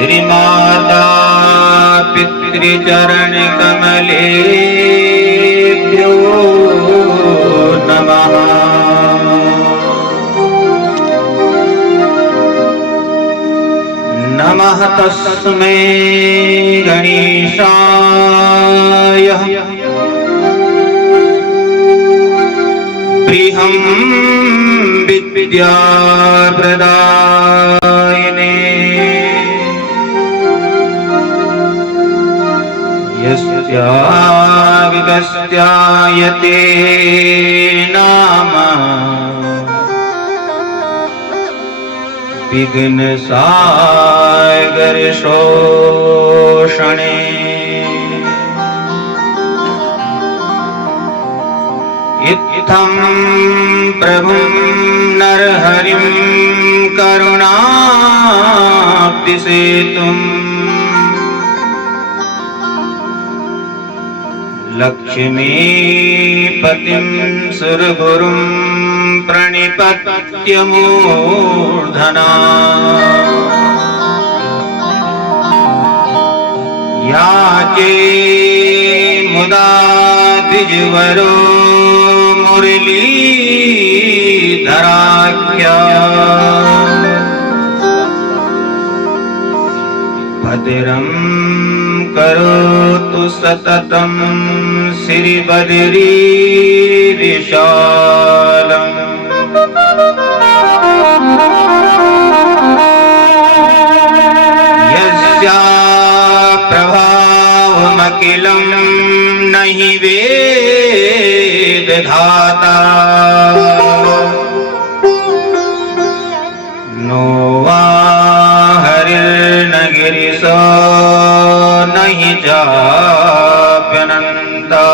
श्रीमाता पितृचरण कमलेभ्यो नमः। नमः तस्मै गणेशाय प्रियं विद्याप्रदायिने यस्याविगस्त्यायते नाम विघ्नसागरशोषणे। इत्थं प्रभुं नरहरिं करुणाब्धिसेतुम् लक्ष्मीपतिं सुरगुरुं प्रणिपत्य मूर्धना। याचे मुदा द्विजवरो मुरलीधराख्या भद्रं करोतु सततं श्रीबद्रीविशालम्। यस्या प्रभावमखिलं नहि वेदधाता नो वा हरिर्न गिरिशो नहि चाप्यनन्ता।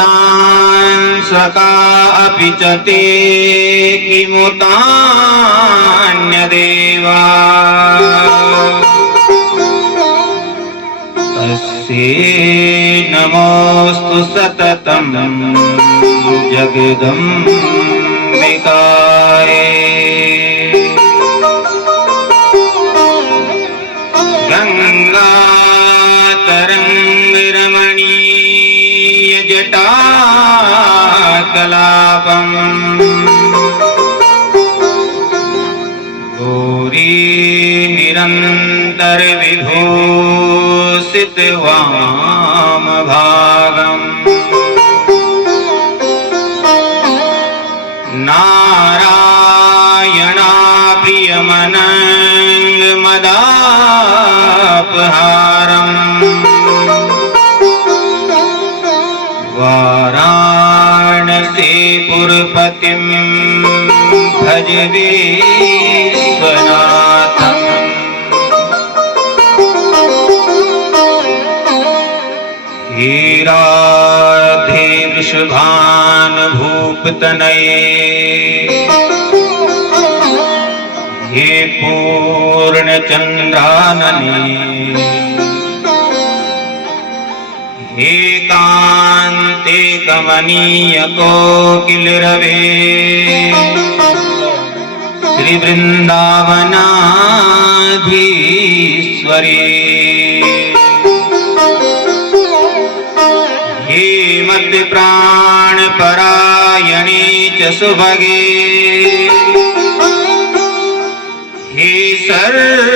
हंसांसका अपि च ते किमुतान्यदेवा तस्यै नमोऽस्तु सततं जगदम्बिकायै। गंगातरंगरमणीयजटाकलापम् गौरी निरन्तरविभूषितवामभागम् नारायणाप्रियमनङ्गमदापहारम् वाराणसीपुरपतिं भज विश्वनाथम्। हीराधे वृषभानुभूपतनये हे पूर्णचन्द्रानने हे कान्ते कमनीयकोकिलरवे श्रीवृन्दावनाधीश्वरी हे मत्प्राणपरायणे च सुभगे हे सर्वयोधेश्वरे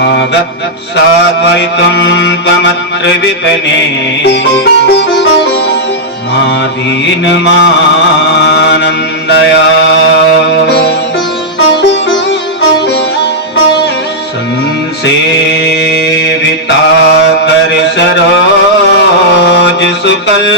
आगत्सात्वरितं त्वमत्र विपणे मादीनमानन्दया। संसेविता कर सरोज सुकल्पतल्पे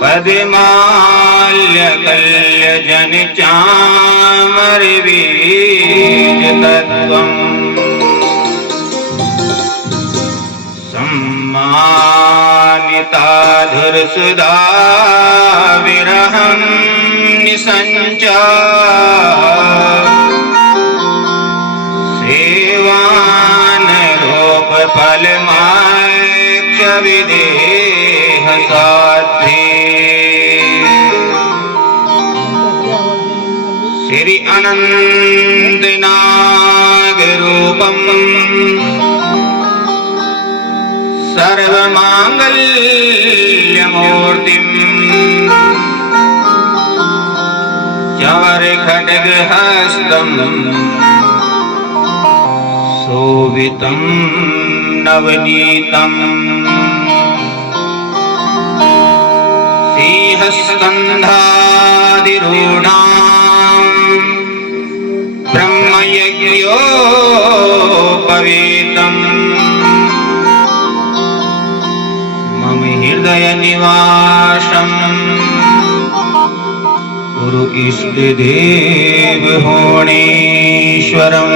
पद्माल्यकल्यजन चामरवीजतत्त्वम्। सम्मानिता धुरसुधा विरहं निसञ्चा सेवानरोप फलमाक्ष विदेह साध्ये श्री अनंत नाग रूपम सर्वमांगल्यमूर्तिम् चवर खड्ग हस्तम् शोभितं नवनीतम् सिंहस्कन्धाधिरूढाम् ब्रह्मयज्ञोपवीतम् मम हृदय निवासम् गुरु इष्ट देव होणेश्वरम्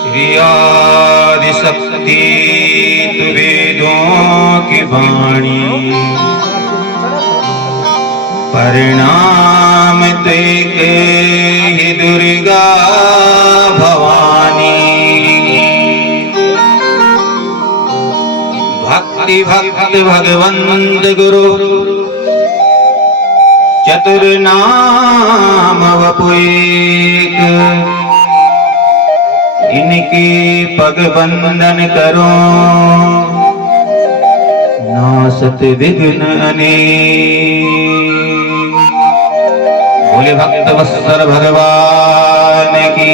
श्री आदिशक्ति वेदों की वाणी परिणाम ते के ही दुर्गा भवानी भक्ति भक्त भगवंत गुरु चतुर्नाम वपुएक इनके पग बंदन करो नासत विघ्न अनेक। बोले भक्त वत्सल भगवान की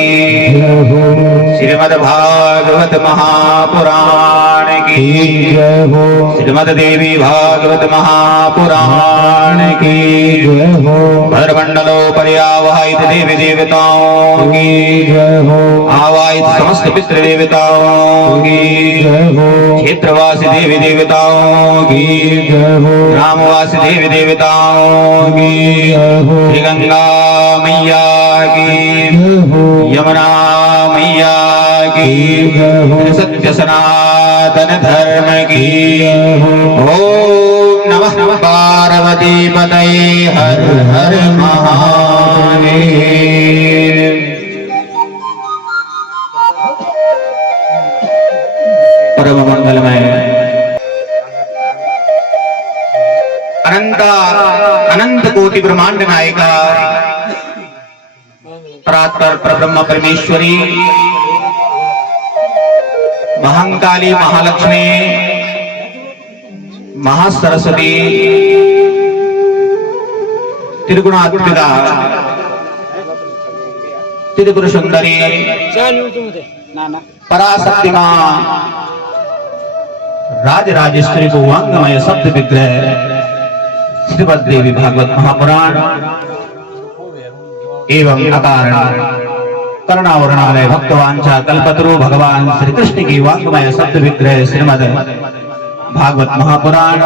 श्रीमद् भागवत महापुराण की श्रीमद् देवी भागवत महापुराण की भद्रमंडलो पर्यावहित देवी देवताओं की आवाहित समस्त पितृ देवताओं की क्षेत्रवासी देवी देवताओं की रामवासी देवी देवताओं की श्री गंगा मैया की यमुना मैया की सत्य सनातन धर्म की। ओम नमः पार्वती पतये हर हर महादेव। परम मंगलमय अनंत कोटि ब्रह्मांड नायिका परात्पर परब्रह्म परमेश्वरी महाकाली महालक्ष्मी महासरस्वती त्रिगुणात्मिका त्रिपुर सुंदरी पराशक्ति मां राजराजेश्वरी को वांगमय शब्द विग्रह श्रीमद् देवी भागवत महापुराण एवं अकारण करुणावरणालय भक्तवांछा कल्पतरु भगवान श्री कृष्ण की वांगमय शब्द विग्रह श्रीमद् भागवत महापुराण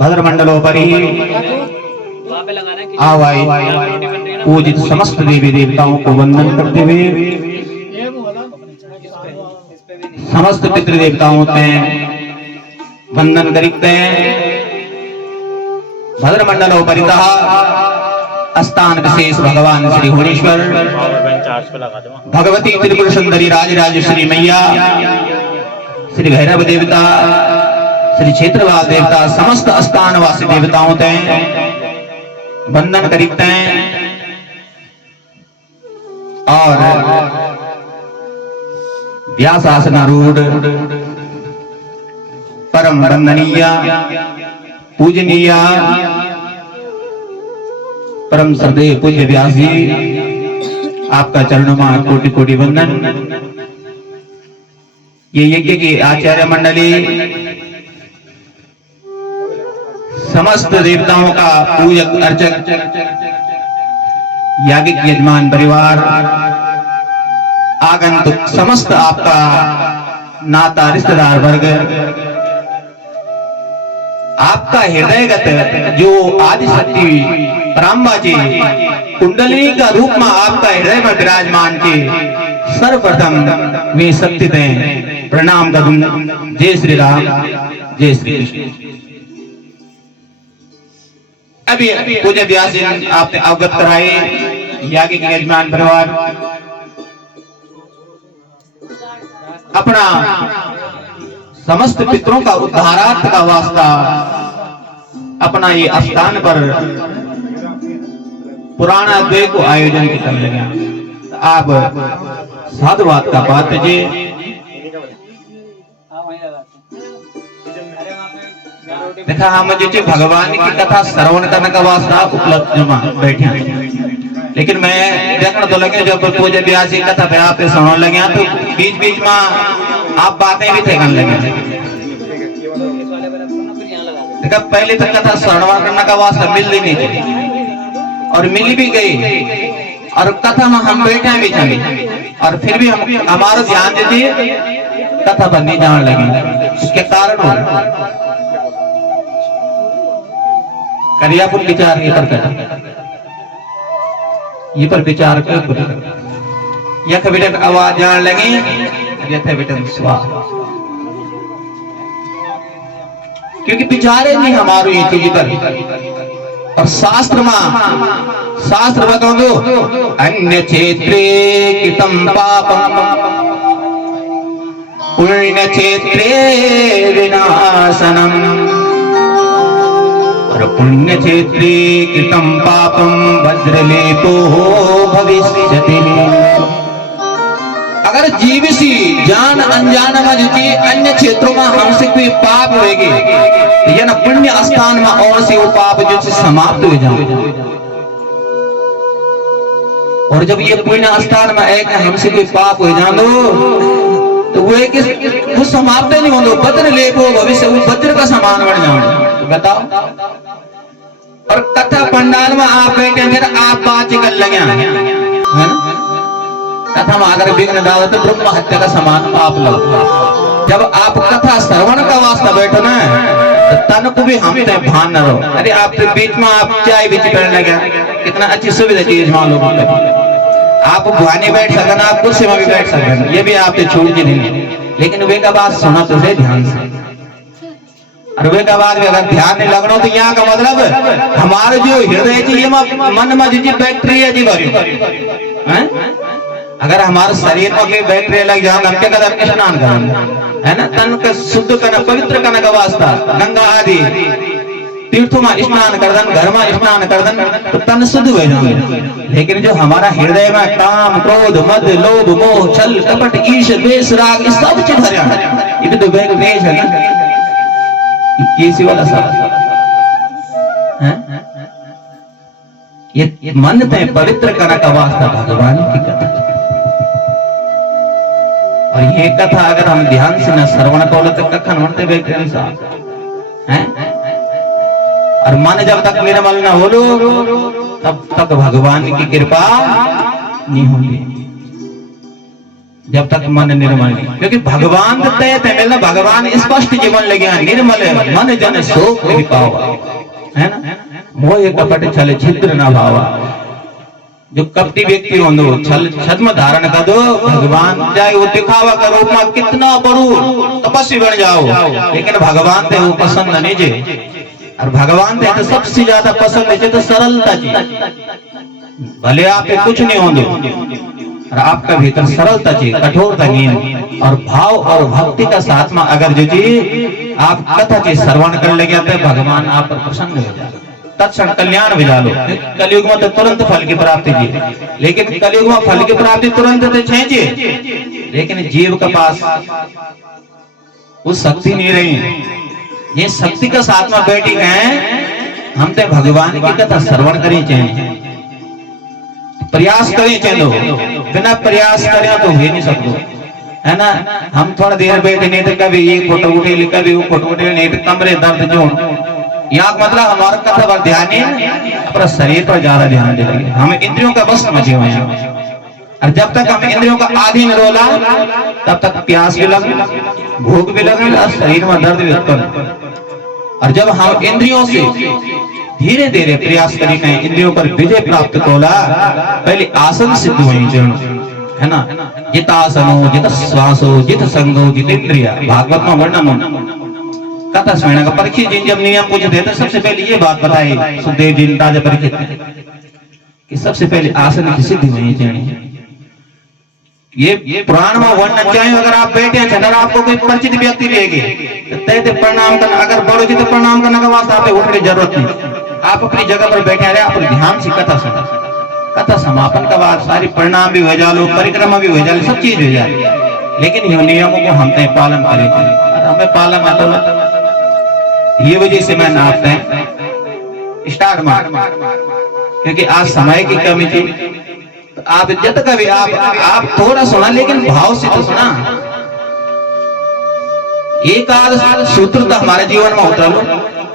भद्रमंडलोपरि आवाई पूजित समस्त देवी देवताओं को वंदन करते हुए समस्त पितृदेवताओं में वंदन करते हैं। भद्रमंडलोपरितः स्थान विशेष भगवान श्री होणेश्वर भगवती त्रिपुर सुंदरी राजराजेश्वरी मैया श्री भैरव देवता श्री क्षेत्रवाल देवता समस्त स्थानवासी देवताओं ते वंदन करते हैं और व्यासासनारूढ़ परम वंदनीय पूजनीय परम श्रद्धेय पूज्य व्यास जी आपका चरणों में कोटि कोटि वंदन। ये यज्ञ की आचार्य मंडली समस्त देवताओं का पूजक अर्चक याज्ञिक यजमान परिवार आगंतुक समस्त आपका नाता रिश्तेदार वर्ग आपका हृदयगत जो आदिशक्ति रामबा जी कुंडलिनी का रूप में आपका हृदय में विराजमान के सर्वप्रथम वे शक्ति दें प्रणाम करूं। जय श्री राम जय श्री कृष्ण। अभी पूज्य व्यास जी आपने अवगत कराए याज्ञ के यजमान परिवार अपना समस्त पितरों का उद्धारार्थ का वास्ता अपना ये स्थान पर पुराना द्वे को आयोजन कर लगे। आप साधुवाद का बात जी देखा हम जी भगवान की कथा श्रवण करने का वास्ता उपलब्ध जमा बैठे हैं, लेकिन मैं देखने तो लगे जब पूज्य व्यास की कथा पे आप सुनने लगे तो बीच बीच में आप बातें भी थे करने लगे। देखा पहले तो कथा श्रवण करने का वास्ता मिल ही नहीं थी और मिल भी गई और कथा में हम बैठे भी थे और फिर भी हम हमारा ध्यान दीजिए कथा पर नहीं जाने लगे। उसके कारण करियापुर विचार ये पर विचार कर यह बेटन आवाज जान लगी यथे बेटन स्वाद क्योंकि विचारे नहीं हमारो ये चीज पर और शास्त्र बता दो अन्य क्षेत्रे कृतं पापम पुण्य क्षेत्रे विनाशनम और पुण्य क्षेत्रे कृतं पापम वज्रलेपो भविष्यति। अगर जीविसी जान अनजान में जी अन्य क्षेत्रों में हमसे कोई पाप होगी या ना पुण्य स्थान में और से वो पाप जो समाप्त हो जाए और जब ये पुण्य स्थान में एक हमसे कोई पाप हो जाए तो वो समाप्त नहीं होंगे वज्र लेपो भविष्य वो वज्र का समान बन जाओ। तो बताओ और कथा पंडाल में आप बैठे फिर आप बात कर लगे है ना कथा में अगर विघ्न डालो तो ब्रह्म हत्या का समान पाप लगता। जब आप कथा श्रवण का वास्ता बैठो ना तो तन को भी हम भान न रहो। अरे आप बीच में आप चाय भी करने लगे कितना अच्छी सुविधा चीज मान लो आप भुआने बैठ सकते आप कुर्सी में भी बैठ सकते ये भी आपसे छोड़ के नहीं, लेकिन वे का बात सुना तो से ध्यान से और वे का बात अगर ध्यान नहीं लगना तो यहाँ का मतलब हमारे जो हृदय जी मन में जी बैटरी है जी भरी अगर हमारे शरीर में कोई बैटरी लग जाए हम क्या कहते स्नान करेंगे है ना तन का शुद्ध करना पवित्र करने का वास्ता गंगा आदि तीर्थों में स्नान कर दन घर में स्नान कर दन तो तन शुद्ध हो जाएंगे। लेकिन जो हमारा हृदय में काम क्रोध मद लोभ मोह छल कपट ईश द्वेष राग ये सब चीज भरे ये तो बैग भेज है ना कैसी वाला सब है ये मन ते पवित्र करने का वास्ता भगवान की कथा और ये कथा अगर हम ध्यान से न श्रवण करो तो कखन मनते बैठे नहीं साहब हैं और मन जब तक निर्मल न हो लो तब तक भगवान की कृपा नहीं होगी जब तक मन निर्मल नहीं, क्योंकि भगवान मिलना भगवान स्पष्ट जीवन लगे निर्मल मन जन शोक नहीं पावा है ना मोह कपट छल छिद्र न भावा। जो कपटी व्यक्ति हो दो छल छद्म धारण कर दो भगवान चाहे वो दिखावा करो मैं कितना बड़ू तपस्वी बन जाओ लेकिन भगवान ते वो पसंद नहीं जे और भगवान ते तो सबसे ज्यादा पसंद है तो सरलता जी भले आप कुछ नहीं हो दो और आपका भीतर सरलता चाहिए कठोरता नहीं और भाव और भक्ति का साथ में अगर जो जी आप कथा के श्रवण कर लगे तो भगवान आप पर प्रसन्न हो जाए तत्क्षण कल्याण भी लो। कलयुग में तो तुरंत फल की प्राप्ति जी लेकिन कलयुग में फल की प्राप्ति तुरंत तो चाहिए लेकिन जीव के पास वो शक्ति नहीं रही। ये शक्ति के साथ में बैठी गए हम तो भगवान की कथा श्रवण करें चाहिए प्रयास करें चाहिए बिना प्रयास करें तो हो नहीं सकते है ना। हम थोड़ा देर बैठे नहीं तो कभी ये फोटो उठे कभी वो फोटो उठे नहीं तो कमरे दर्द जो यहाँ मतलब हमारा कथा पर ध्यान नहीं अपना शरीर पर ज्यादा ध्यान दे लगे हम इंद्रियों का बस मजे हुए हैं और जब तक हम इंद्रियों का आधीन रोला तब तक प्यास भी लगे भूख भी लगे और शरीर में दर्द भी उत्पन्न और जब हम इंद्रियों से धीरे धीरे प्रयास करें इंद्रियों पर विजय प्राप्त होला पहले आसन सिद्ध हुई है ना जित आसनो जित श्वासो जित संगो जित इंद्रिया भागवत में वर्णन कथा सुनने का परीक्षित जी जब नियम पूछे थे तो सबसे पहले ये बात बताई सुखदेव जी राजा परीक्षित कि सबसे पहले आसन की सिद्धि वहीं चाहिए। ये पुराण में वर्णन चाहिए। अगर आप बैठे हैं अगर आपको कोई परिचित व्यक्ति रहेगी तो तय प्रणाम करना, अगर बड़ो जी तो प्रणाम करने का वास्ते आपको उठने की जरूरत नहीं। आप अपनी जगह पर बैठे रहे, आप ध्यान से कथा सुना, कथा समापन के बाद सारी प्रणाम भी हो जालो, परिक्रमा भी हो जाए, सब चीज हो जाए। लेकिन ये नियमों को हम तय पालन करें, हमें पालन आता है। ये वजह से मैं नापते हैं स्टार्ट मार, क्योंकि आज समय की कमी थी। तो आप जब कभी आप थोड़ा सुना, लेकिन भाव से तो सुना। एक आध सूत्र तो हमारे जीवन में होता लो,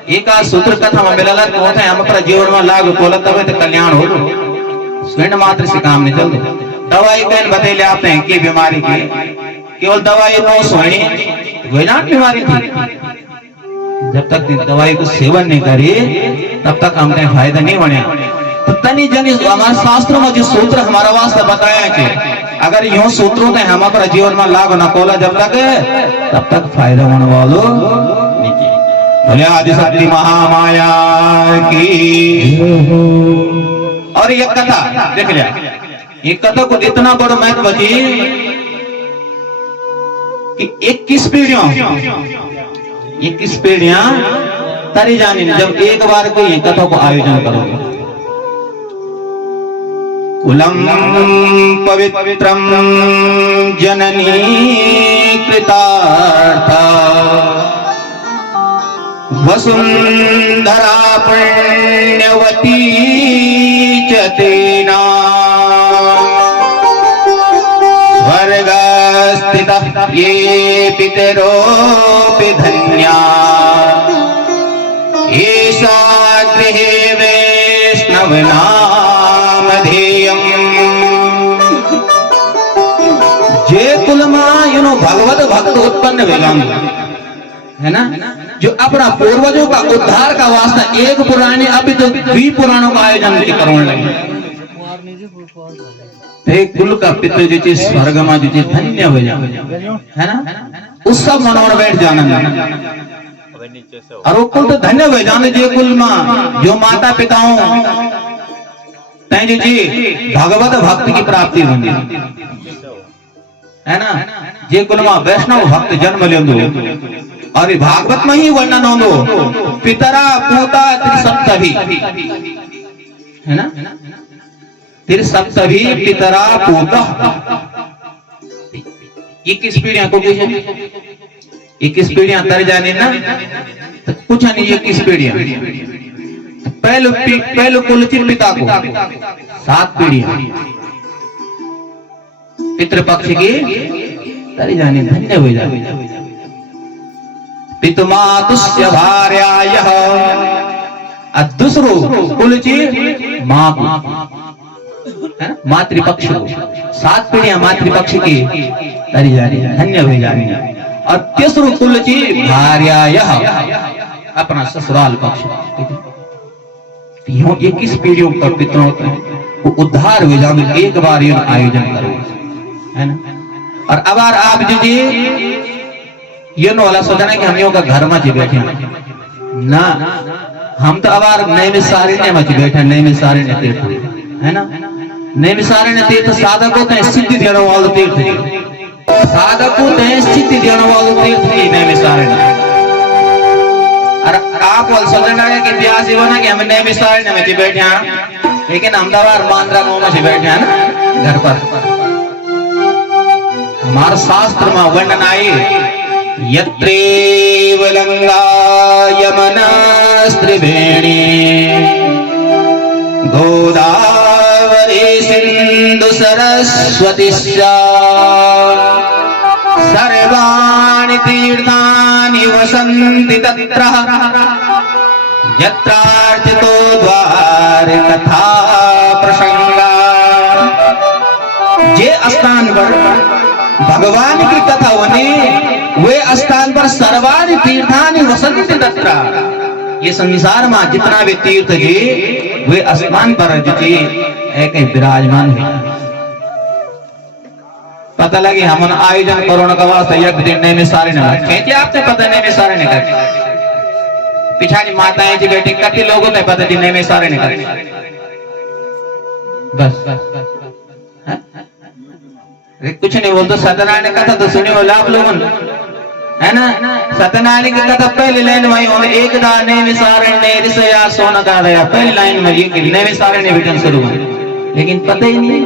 एक आध सूत्र कथा में मिला तो होता है हम अपने जीवन में लागू खोला, तब तो कल्याण हो। स्वर्ण मात्र से काम नहीं चलते। दवाई कौन बतेले आते हैं कि बीमारी की केवल दवाई नो सोनी वैराट बीमारी थी। जब तक दवाई को सेवन नहीं करी तब तक हमने फायदा नहीं बने। तो तनी जनी हमारे शास्त्रों में जो सूत्र हमारा वास्ते बताया कि अगर यूं सूत्रों से हम अपने जीवन में लागू न खोला जब तक फायदा होने वालों नहीं। बोले आदिशक्ति महामाया की। और ये कथा देख लिया, ये कथा को इतना बड़ा महत्व थी कि 21 पीढ़ियां तारी जानी नहीं। जब एक बार कोई कथा को आयोजन करोगे, कुलम पवित्रम जननी कृतार्थ वसुंधरा पुण्यवती च तेना स्वर्गस्थितः ये पितरोऽपि धन्या एषा गृहे वैष्णव नामधेयम्। जे कुल में भगवत भक्त उत्पन्न वेगांग है ना, जो अपना पूर्वजों का उद्धार का वास्ता एक पुराने अभी तो 2 पुराणों का आयोजन करने लगे। एक कुल का पितृ जो चीज स्वर्ग में जो चीज धन्य हो जाए है ना, उस सब मनोर बैठ जाना। और वो कुल तो धन्य हो जाने जो कुल में जो माता पिताओं जी भगवत भक्ति की प्राप्ति होंगी है ना। जे कुल में वैष्णव भक्त जन्म लेंदो और भागवत में ही वर्णन होंदो पितरा पूता त्रिसप्तभी है ना, त्रिसप्तभी पितरा पूता। 21 पीढ़ियां को 21 पीढ़ियां तर जाने ना तो कुछ नहीं। 21 पीढ़ियां पहले कुलचित पिता को 7 पीढ़ियां पितृपक्ष की तरी जाने धन्य हो जाए। पितुमातुस्य भार्यायः दूसरो कुलचित माँ को मातृपक्ष को 7 पीढ़ियां मातृपक्ष की तरी जानी धन्य हो जानी। और तीसरो कुलचित भार्यायः अपना ससुराल पक्ष। 21 पीढ़ियों पर पितरों को उद्धार हो जाए एक बार ये आयोजन करो है ना। और अब आप जी ये नो वाला सोचना कि हम यो का घर में जी बैठे ना, हम तो अब नए में सारे ने मच बैठे, नए में सारे ने तीर्थ है ना। नए में सारे ने तीर्थ साधकों ते सिद्धि देने वाला तीर्थ जी, साधकों ते सिद्धि देने वाला तीर्थ जी नए में सारे ने। और आप वाल सोचना है कि ब्याह से बना कि हम नए में सारे ने मच बैठे हैं, लेकिन अहमदाबाद मांद्रा गांव में बैठे हैं ना घर पर। हमारे शास्त्र में वर्णन आई यत्रेव लंगा यमुनास्त्रिवेणी गोदावरी सिंधु सरस्वती सर्वाणि तीर्थानि वसन्ति तत्र यत्रार्चितो द्वार कथा प्रसंगा। जे स्थान पर भगवान की कथा होने वे स्थान पर सर्वाणि तीर्थानि वसन्ति तत्र। ये संसार में जितना भी तीर्थ जी वे स्थान पर जी एक विराजमान है। पता लगे हम आयोजन कोरोना का वास्ते एक दिन नए में सारे ने कहते आपसे पता नहीं में सारे ने करते पिछाड़ी माताएं जी बेटी कति लोगों ने पता जी नए में सारे ने करते बस कुछ नहीं बोल। तो सत्यनारायण कथा तो सुनी हो आप लोगों ने, है ना? सत्यनारायण की कथा पहली लाइन में और एक दाने विसारण ने ऋषया सोना का दया, पहली लाइन में ये कि ने विसारण ने विजन शुरू है, लेकिन पता ही नहीं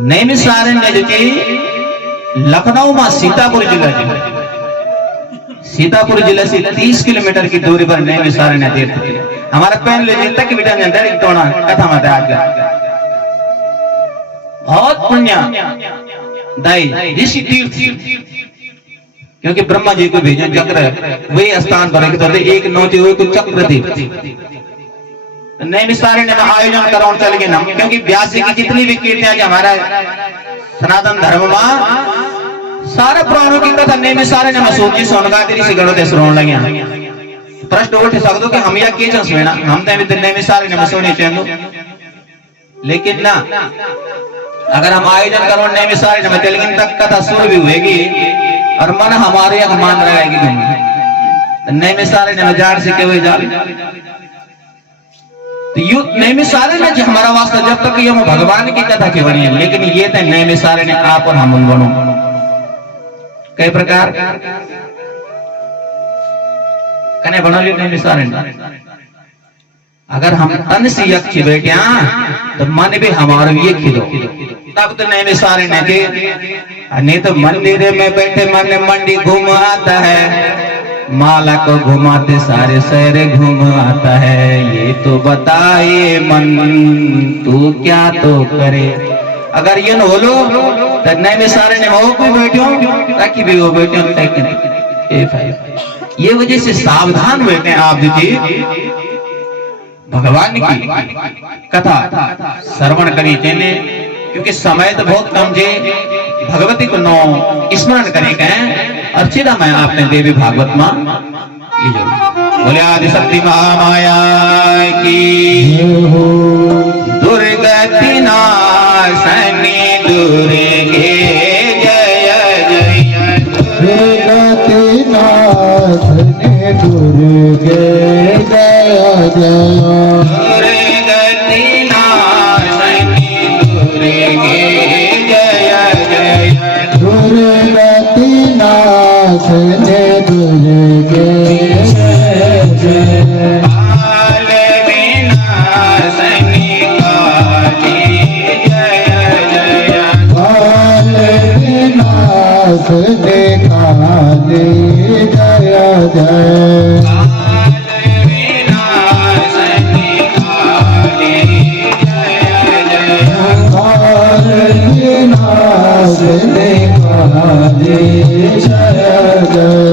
ने विसारण ने जो कि लखनऊ में सीतापुर जिला जी, सीतापुर जिले से 30 किलोमीटर की दूरी पर ने विसारण ने तीर्थ हमारा पहले तक विजन डायरेक्ट तोड़ा कथा में आज बहुत पुण्य दाई ऋषि तीर्थ, क्योंकि ब्रह्मा जी को भेजन चक्र वही स्थान पर एक नौती हुए तो चक्र तीर्थ नए विस्तार में आयोजन कराने चल गए ना, क्योंकि व्यासी की जितनी भी कीर्तियां हमारा सनातन धर्म में सारे पुराणों की कथा नए विस्तार में सोची सोनगा तेरी से गणों ते श्रवण लगे। प्रश्न उठ सकते कि हम या के चंस में ना हम तो नए विस्तार में सोने चाहिए, लेकिन ना अगर हम आयोजन करो नए विस्तार में लेकिन तक कथा शुरू भी होगी और मन हमारे यहाँ मान रहेगी नए विस्तार में जाड़ से के जा तो यू नए विस्तार में हमारा वास्ता जब तक ये भगवान की कथा की बनी है, लेकिन ये तो नए विस्तार ने आप और हम बनो कई प्रकार कने बना ली नए विस्तार। अगर हम तन से यक्ष बैठे तो मन भी हमारे ये खिलो तब तो नए विस्तार नहीं तो मंदिर में बैठे मन मंडी घूम आता है, माला को घुमाते सारे शहर घूम आता है, ये तो बताए मन तू क्या तो करे। अगर ये न बोलो तो नए विस्तार ने वो भी बैठो ताकि भी वो बैठे ये वजह से सावधान बैठे आप जी भगवान की कथा श्रवण करी चेने, क्योंकि समय तो बहुत कम जे भगवती को नो स्मरण करे कहें अर्चिता मैं आपने देवी भागवत मां बोले आदि शक्ति महामाया की दुर्गति नाशनी दुर्गे जय जय दुर्गति नाशनी दुर्गे जय जय दुर्गति नाशनी दुर्गे जय जय दुर्गति नाशनी दुर्गे जय जय काल विनाशनी काली जय जय काल विनाशनी काली जय जय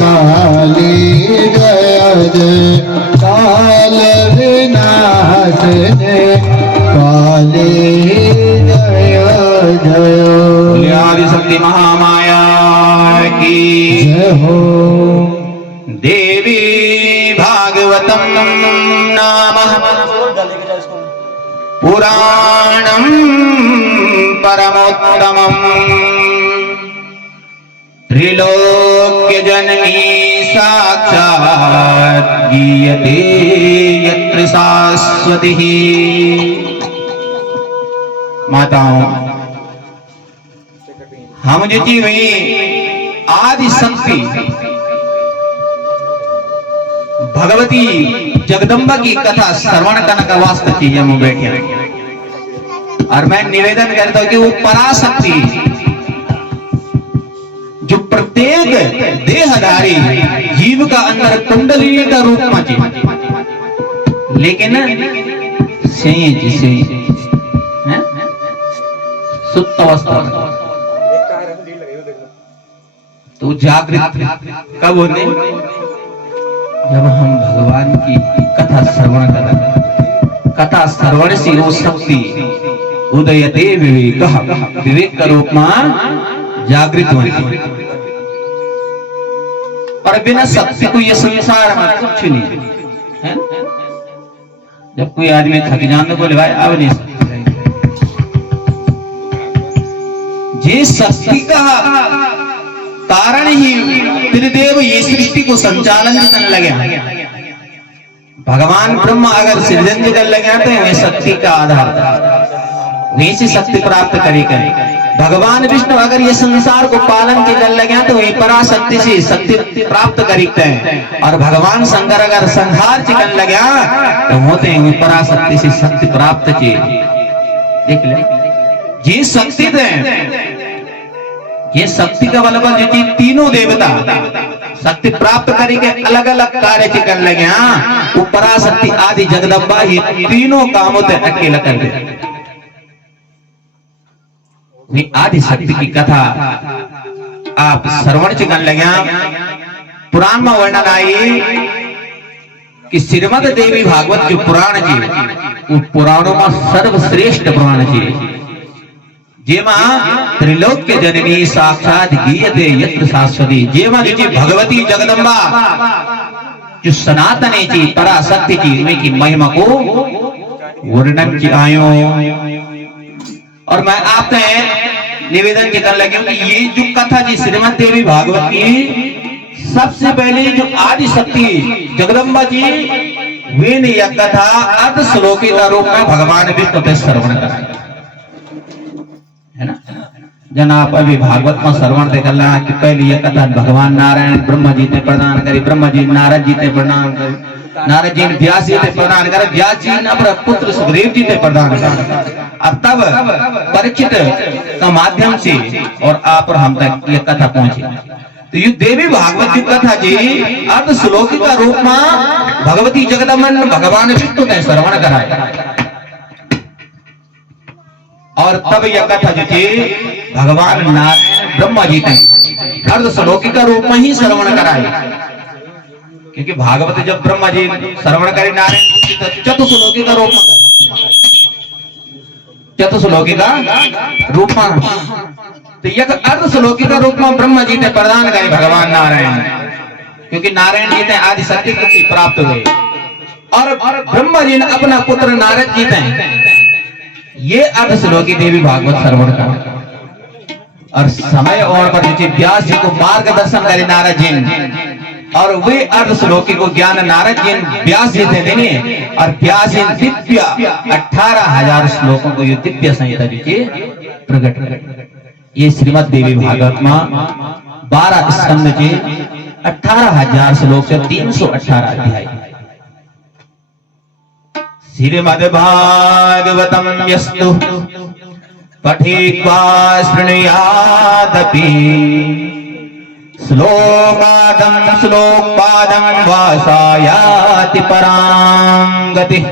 काल काले जय जय। आदिशक्ति महामाया की जय हो। देवी भागवतम नाम पुराणं परमोत्तमं त्रिलोक्य जननी साक्षात् गीयते यत्र शाश्वतिः। माताओं, हम जी हुई आदि शक्ति भगवती जगदम्बा की कथा श्रवण करने का वास्ते चाहिए हम बैठे हैं। और मैं निवेदन करता हूं कि वो पराशक्ति जो प्रत्येक देहधारी जीव का अंदर कुंडली का रूप में जी, लेकिन जिसे सुप्त अवस्था तो जागृत कब होते? जब हम भगवान की कथा श्रवण करें। कथा श्रवण से वो शक्ति उदयते विवेक, विवेक का रूप में जागृत होती। और बिना शक्ति को ये संसार में कुछ नहीं है। जब कोई आदमी थक जाने बोले भाई अब नहीं सकते, ये शक्ति का कारण ही त्रिदेव ये सृष्टि को संचालन करने लगे। भगवान ब्रह्मा अगर सृजन कर लगे तो वह शक्ति का आधार वहीं से शक्ति प्राप्त करेगा। भगवान विष्णु अगर ये संसार को पालन के कर लगे तो वही पराशक्ति से शक्ति प्राप्त करते हैं। और भगवान शंकर अगर संहार से कर लगे तो होते हैं पराशक्ति से शक्ति प्राप्त किए। देख ले ये शक्ति ये शक्ति का बल जो तीनों देवता शक्ति प्राप्त करेंगे अलग अलग कार्य कर लगे। वो पराशक्ति आदि जगदम्बा ये तीनों कामों से अकेला कर दे। आदि शक्ति की कथा आप श्रवण से कर लगे। पुराण में वर्णन आई कि श्रीमद देवी भागवत जो पुराण जी वो पुराणों में सर्वश्रेष्ठ पुराण जी जेमा त्रिलोक्य जननी साक्षात गीयते यत्र शाश्वती। जेमा जी भगवती जगदम्बा जो सनातन जी पराशक्ति जी उनकी महिमा को वर्णन की आयो। और मैं आपसे निवेदन कर लगी हूं कि ये जो कथा जी श्रीमद देवी भागवत की सबसे पहले जो आदि शक्ति जगदम्बा जी वे ने यह कथा अर्ध श्लोकी का रूप में भगवान विष्णु के श्रवण करा है ना। जन आप अभी भागवत में श्रवण कर रहा कि पहले यह कथा भगवान नारायण ब्रह्मा जी ने प्रदान करी, ब्रह्मा जी नारद जी ने प्रदान करी, नारद जी ने व्यास जी ने प्रदान करा, व्यास जी ने अपने पुत्र सुग्रीव जी ने प्रदान करा। अब तब परीक्षित का माध्यम से और आप और हम तक यह कथा पहुंची। तो ये देवी भागवत की कथा जी अर्ध श्लोकी का रूप में भगवती जगदम्बा भगवान विष्णु ने श्रवण कराया। और तब यह कथा जो थी भगवान नारायण ब्रह्मा जी ने अर्ध श्लोकी का रूप में ही श्रवण कराई। क्योंकि भागवत जब ब्रह्मा जी श्रवण करे नारायण जी तो चतुश्लोकी का रूप में, चतुश्लोकी का रूप में, तो यह अर्ध श्लोकी का रूप में ब्रह्मा जी ने प्रदान करे भगवान नारायण। क्योंकि नारायण जी ने आदि शक्ति प्राप्त हुई और ब्रह्मा जी ने अपना पुत्र नारद जी ने ये अर्ध श्लोकी देवी भागवत श्रवण करा। और समय और पर व्यास जी को मार्गदर्शन करे नारद जी, और वे अर्ध श्लोकी को ज्ञान नारद जी व्यास जी से देने। और व्यास जी दिव्य 18,000 श्लोकों को ये दिव्य संहिता जी प्रकट। ये श्रीमद देवी भागवत में 12 स्कंद के 18,000 श्लोक से 318 अध्याय। श्रीमद् भागवतम यस्तु पठित्वा शृणुयादपि श्लोकादं श्लोकपादं वासायाति परां गतिः।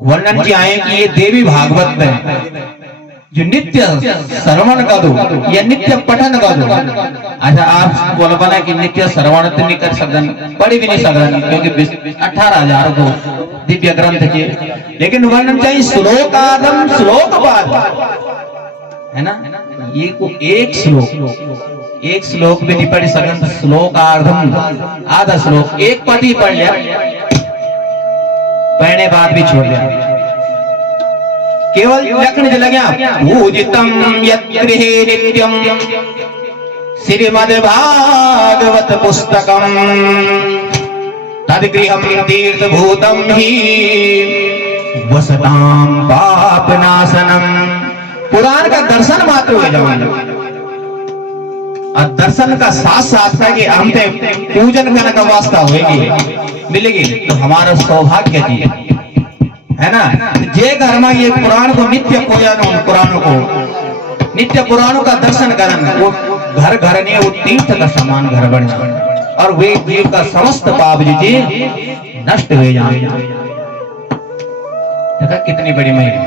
वर्णन की आए कि ये देवी भागवत है जो नित्य श्रवण का दो या नित्य पठन का दो। अच्छा आप बोल बना कि नित्य श्रवण तो नहीं कर सकते, पढ़ भी नहीं सकते, क्योंकि 18,000 को दिव्य ग्रंथ के, लेकिन वर्णन चाहिए श्लोकादम श्लोकपाद, है ना। ये को एक श्लोक भी नहीं पढ़ सकते, श्लोकार्धम आधा श्लोक एक पद ही पढ़ लिया, पढ़ने बाद भी छोड़ दिया, केवल लखन जल गया। पूजितम यद्गृहे नित्यम श्रीमद् भागवत पुस्तकम तद्गृहं तीर्थभूतं हि वसतां पापनाशनम। पुराण का दर्शन मात्र हो जाओ, और दर्शन का साथ साथ है कि हमसे पूजन करने का वास्ता होगी मिलेगी तो हमारा सौभाग्य जी, है ना। जे घर में ये पुराण को नित्य पूजन, पुराणों को नित्य पुराणों का दर्शन करना, वो घर घर नहीं, वो तीर्थ का समान घर बन जाए, और वे जीव का समस्त पाप जी नष्ट हो जाए। देखा कितनी बड़ी महिमा।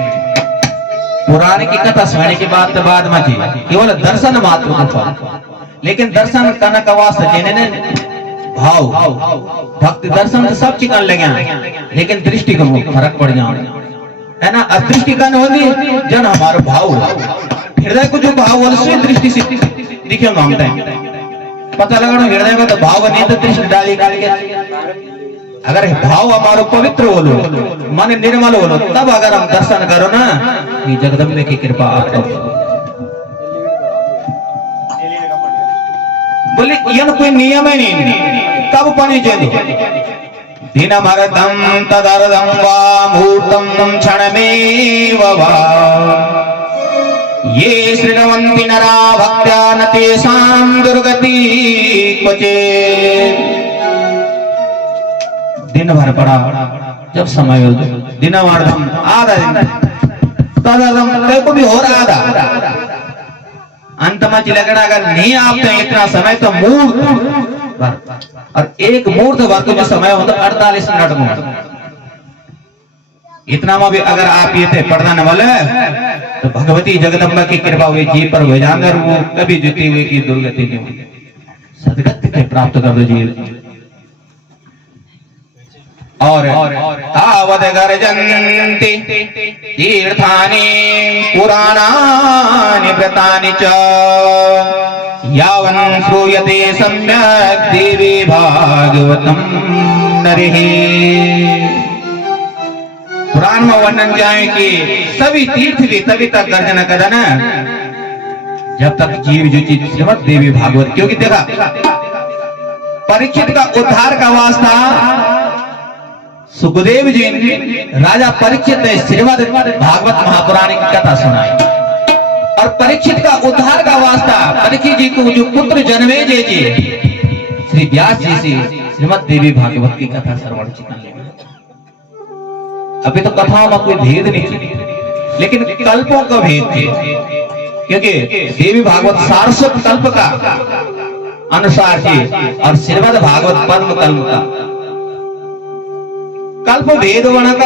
पुराण की कथा सुनने के बाद में केवल दर्शन मात्र को, लेकिन दर्शन करने का वास्ता जिन्हें भाव भक्ति दर्शन तो सब चिकन लगे, लेकिन दृष्टि का फर्क पड़ जाए, है ना। दृष्टि का होगी जन हमारा भाव, हृदय को जो भाव उससे दृष्टि से दिखे मांगते हैं, पता लगा हृदय में तो भाव नहीं तो दृष्टि डाली के, अगर भाव हमारो पवित्र हो लो, मन निर्मल हो लो, तब अगर हम दर्शन करो ना, ये जगदम्बे की कृपा आपको। बोले यह कोई नियम है नहीं, कब पढ़नी चाहिए। दिनमर्दं तदर्दं वा मूर्तं क्षणमेव वा ये शृण्वन्ति नरा भक्त्या न तेषां दुर्गति क्वचित्। दिन भर पढ़ा, जब समय हो दिनमर्दं आधा दिन, तदर्दं को भी हो रहा आधा, अंत में लगना अगर नहीं आपने इतना समय तो मूर्त, और एक मूर्त वर्ग जो समय होता 48 मिनट में, इतना में भी अगर आप ये थे पढ़ने वाले तो भगवती जगदम्बा की कृपा हुई जी पर हो जाए, वो कभी जीती हुई की दुर्गति नहीं हुई, सदगति के प्राप्त कर दो जी। और तावद गर्जन्ति तीर्थानि पुराणानि व्रतानि च यावन् श्रूयते सम्यक् देवी भागवतं नरः। पुराण में वर्णन जाए कि सभी तीर्थ भी तभी तक गर्जन करना जब तक जीव जो चीज श्रीमद् देवी भागवत, क्योंकि देखा परीक्षित का उद्धार का वास्ता सुखदेव जी राजा परीक्षित ने श्रीमद् भागवत महापुराण की कथा सुनाई, और परीक्षित का उद्धार का वास्ता परीक्षित जी को जो पुत्र जन्मे जी श्री व्यास जी से श्रीमद् देवी भागवत की कथा श्रवण चिकन लेना। अभी तो कथाओं में कोई भेद नहीं थी, लेकिन कल्पों का भेद थे, क्योंकि देवी भागवत सारस्वत कल्प का अनुसार थी, और श्रीमद् भागवत पद्म कल्प का। कल्प भेद होने का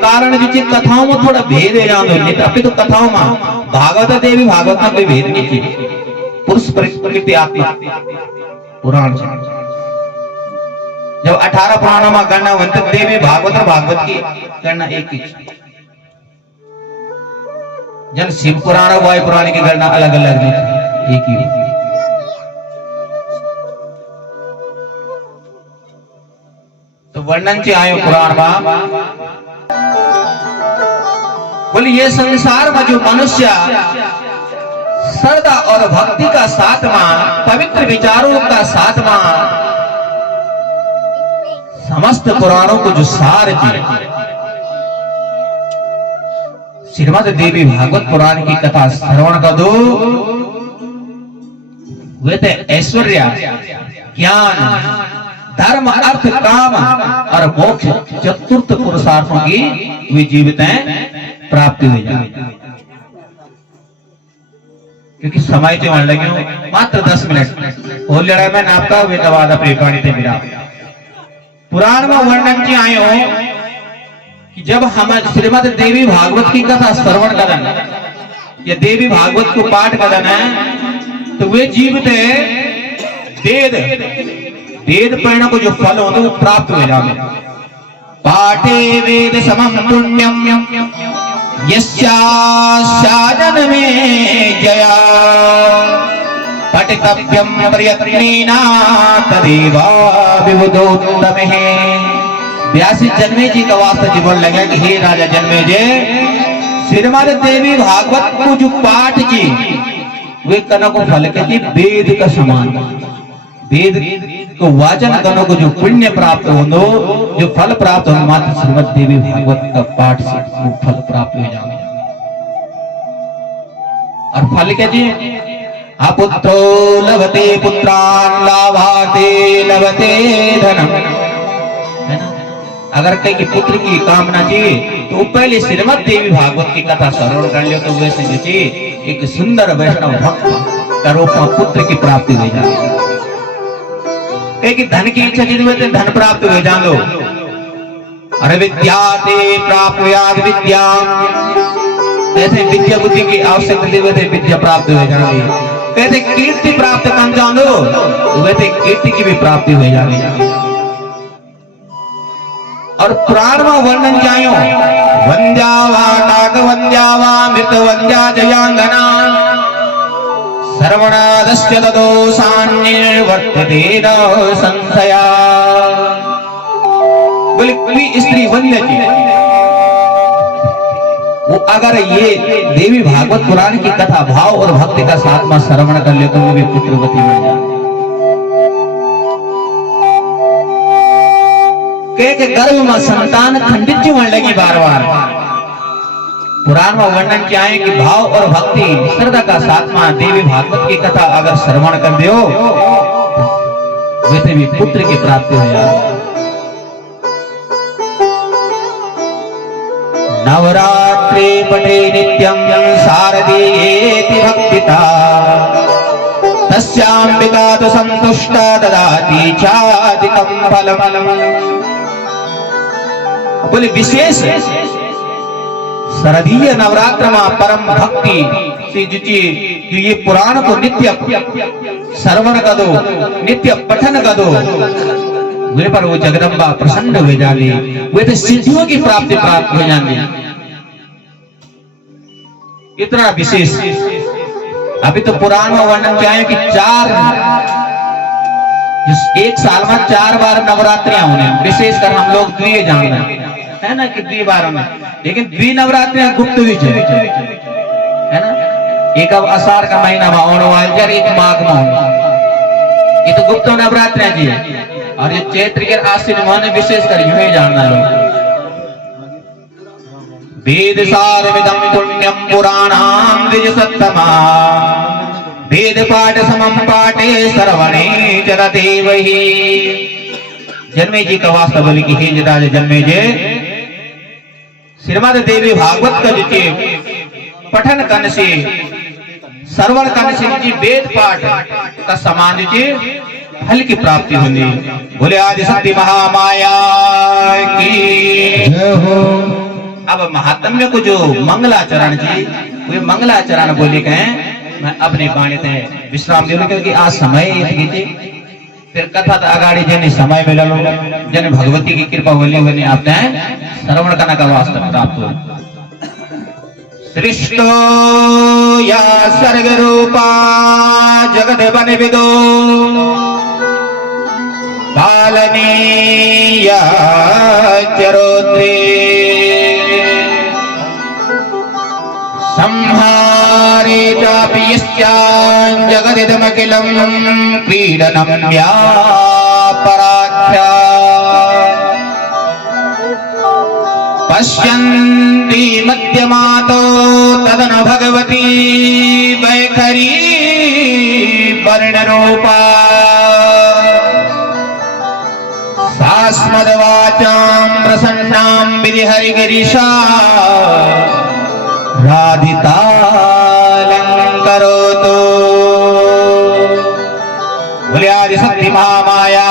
कारण जो कथाओं में थोड़ा भेद है जान, अभी तो कथाओं में भागवत देवी भागवत में कोई भेद नहीं थी, पुरुष प्रकृति आत्मा पुराण। जब 18 पुराणों में गणना हुई तो देवी भागवत और भागवत की गणना एक ही, जन शिव पुराण और वायु पुराण की गणना अलग अलग नहीं थी, एक ही। तो वर्णन से आयो पुराण में, बोले ये संसार में जो मनुष्य श्रद्धा और भक्ति का साथमा, पवित्र विचारों का साथमा, समस्त पुराणों को जो सार थी, श्रीमद् देवी भागवत पुराण की कथा श्रवण कर दो, वे थे ऐश्वर्य ज्ञान धर्म अर्थ काम और मोक्ष चतुर्थ पुरुषार्थों की वे जीवित प्राप्ति हो जाए। क्योंकि समय जो मन लगे मात्र 10 मिनट हो लड़ाई में नापका वे दवादा प्रेपाणी थे मेरा। पुराण में वर्णन की आए हो कि जब हम श्रीमद् देवी भागवत की कथा श्रवण करें ये देवी भागवत को पाठ करना है तो वे जीवित वेद वेद पढ़ने को जो फल होता है वो प्राप्त हो जाए। पाठे वेद समम पुण्यम यस्यासादन में जया पठितव्यम प्रयत्नेन तदेवा विबुधोत्तमः। व्यास जन्मे जी का वास्ता जीवन लगा कि हे राजा जन्मे जय श्रीमद देवी भागवत को जो पाठ की वे कनक फल के वेद का समान वेद को वाचन कनो को जो पुण्य प्राप्त हो जो फल प्राप्त हो मात्र श्रीमद देवी भागवत का पाठ से वो फल प्राप्त हो जाए। और फल क्या जी अपुत्रो लभते पुत्रान् लाभाते लभते धनम, है ना। अगर कहीं की पुत्र की कामना चाहिए तो पहले श्रीमद देवी भागवत की कथा श्रवण कर लियो तो वैसे जी एक सुंदर वैष्णव भक्त का रूप में पुत्र की प्राप्ति हो जाए। एक धन की इच्छा जिसमें धन प्राप्त हो जान लो। अरे विद्या ते प्राप्त विद्या, ऐसे विद्या बुद्धि की आवश्यकता थे विद्या प्राप्त हो जाए। कहते कीर्ति प्राप्त कर जानो तो वैसे कीर्ति की भी प्राप्ति हो जाए। और पुराण में वर्णन जायो वंद्यावा नाग वंद्यावा मृत वंद्या जयांगना सर्वनादस्य तदोषान्निर्वर्तते न संशया। बोले कोई स्त्री वंद्य की वो अगर ये देवी भागवत पुराण की कथा भाव और भक्ति का साथ में श्रवण कर ले तो वो भी पुत्रवती बन जाए। के गर्भ में संतान खंडित क्यों होने लगी बार बार। पुराण में वर्णन क्या है कि भाव और भक्ति श्रद्धा का साथ में देवी भागवत की कथा अगर श्रवण कर दो वैसे भी पुत्र की प्राप्ति हो जाए। नवरात्रि पठे नित्यं शारदीयेति भक्तिता तस्याम्बिका तु संतुष्टा ददाति चाधिकं फलम्। बोले विशेष शरदीय नवरात्र में परम भक्ति से जो ये पुराण को नित्य श्रवण कर दो नित्य पठन कर दो वे पर वो जगदम्बा प्रसन्न हो जाए। वे तो सिद्धियों की प्राप्ति प्राप्त हो जाएंगे। इतना विशेष अभी तो पुराण में वर्णन क्या है कि एक साल में 4 बार नवरात्रियां होने विशेषकर हम लोग द्वितीय जान रहे हैं है ना कि द्वि बार में, लेकिन द्वि नवरात्रियां गुप्त भी है ना। एक अब आषाढ़ का महीना में होने वाला एक माघ में होने ये तो गुप्त नवरात्रियां जी है। और ये चैत्र के आश्विन माह विशेषकर यूं ही जानना है। वेद सारविदं पुण्यम पुराणाम द्विज सत्तमा वेद पाठ समम पाठे श्रवणे चरते वही। जन्मे जी का वास्तव बोले कि हे राजा जन्मे जय श्रीमद देवी भागवत का जी पठन करने से श्रवण करने से जी वेद पाठ का समान जी फल की प्राप्ति होगी। बोले आदि शक्ति महामाया की जय हो। अब महात्म्य को जो मंगलाचरण जी वे मंगलाचरण बोले गए मैं अपने बाणी से विश्राम दे क्योंकि आज समय फिर कथा तो अगाड़ी जने समय मिला लो जने भगवती की कृपा बोली बने आपने श्रवण करने का वास्तव प्राप्त हो। सृष्टो या सर्ग रूपा जगत बन विदो पालनीया चरोद्री संहारे चापि यस्यां जगदिदमखिलं क्रीडनं व्यापराख्या पश्यन्ति मध्यमातो तदन भगवती वैखरी वर्णरूपा सास्मद्वाचां प्रसन्नां विधिहरिगिरिशा राधितालंकरोतु। बोले आदि शक्ति महामाया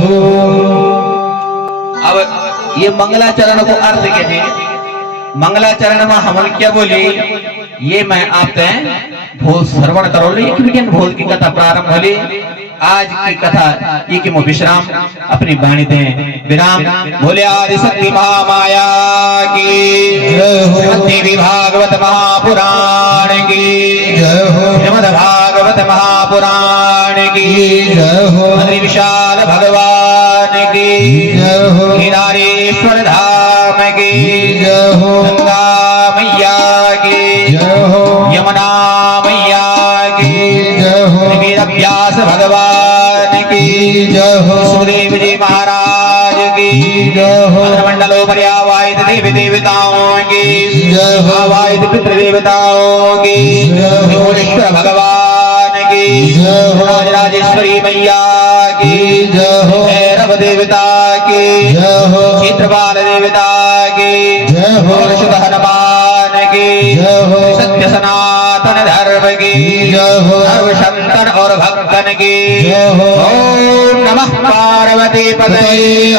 हो। अब ये मंगलाचरण को अर्थ कहते हैं मंगलाचरण में हमल क्या बोली ये मैं आपते भोज श्रवण करो लेकिन भोज की कथा प्रारंभ होली आज की कथा ये कि विश्राम अपनी वाणी दे विराम बोले आदि शक्ति महामाया की श्रीमद् देवी भागवत महापुराण की जय हो श्रीमद् भागवत महापुराण की जय हो श्री विशाल भगवान की जय हो केदारेश्वर धाम की जय हो गंगा मैया की जय हो यमुना मैया की जय हो वेद व्यास भगवान की जय हो सुदेव जी महाराज की जय हो मंडलों पर आवाहित देवी देवताओं की जय हो आवाहित पितृ देवताओं की जय हो योगेश्वर भगवान की जय हो राजराजेश्वरी मैया की जय हो भैरव देवता की जय हो चित्रपाल देवता की जय हो शुभ हनुमान की जय हो सत्य सनातन धर्म की जय हो सर्व संतन और भक्तन की जय हो ओम नमः पार्वती पतये